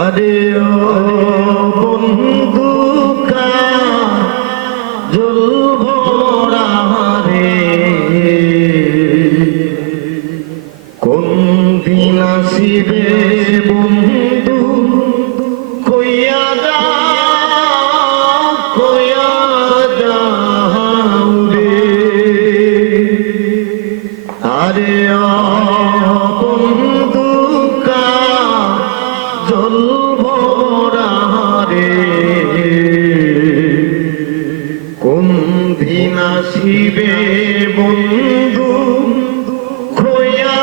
আরে ও বন্ধু কাজল ভরা রে, কোন দিন আসিবে বন্ধু কইয়া যাও রে। আরে ও বন্ধু কাজল ভরা রে, কোন দিন আসিবে বন্ধু কইয়া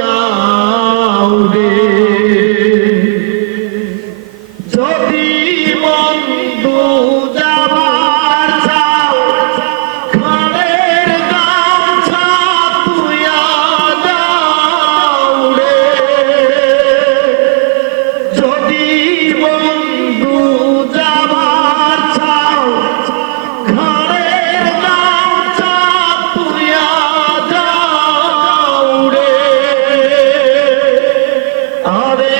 যাও রে। যদি বন্ধু যাবার চাও ঘরের গামছা তুইয়া যাও রে। যদি বন্ধু যাবার চাও ঘরের গামছা তুইয়া যাও রে। আরে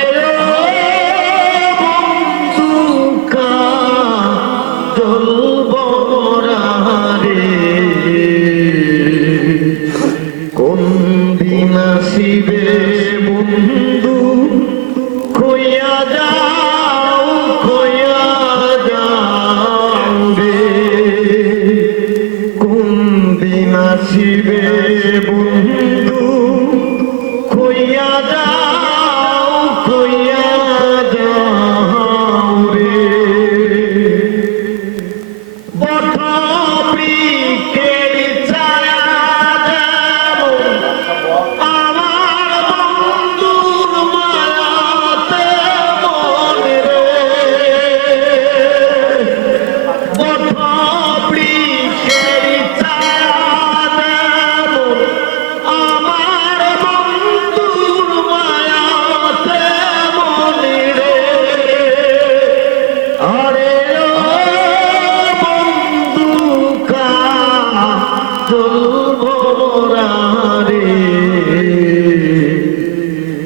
কোন দিন আসিবে বন্ধু কইয়া যাও রে। কোন দিন আসিবে বন্ধু কইয়া যাও রে।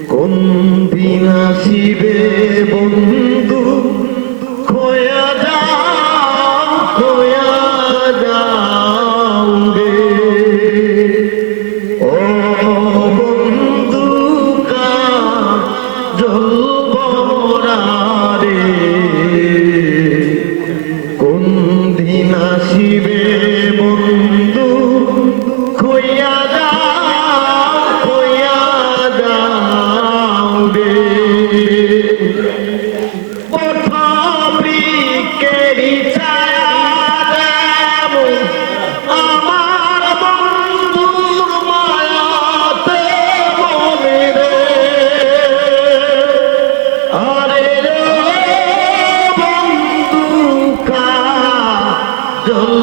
কোন দিন আসিবে বন্ধু কইয়া যাও রে। ও বন্ধু কাজল ভরা রে, কোন দিন আসিবে বন্ধু কইয়া যাও রে। পথবিকেরি ছায়া দেব আমার বন্ধুর মায়াতে মনে রে। আরে বন্ধু কাজল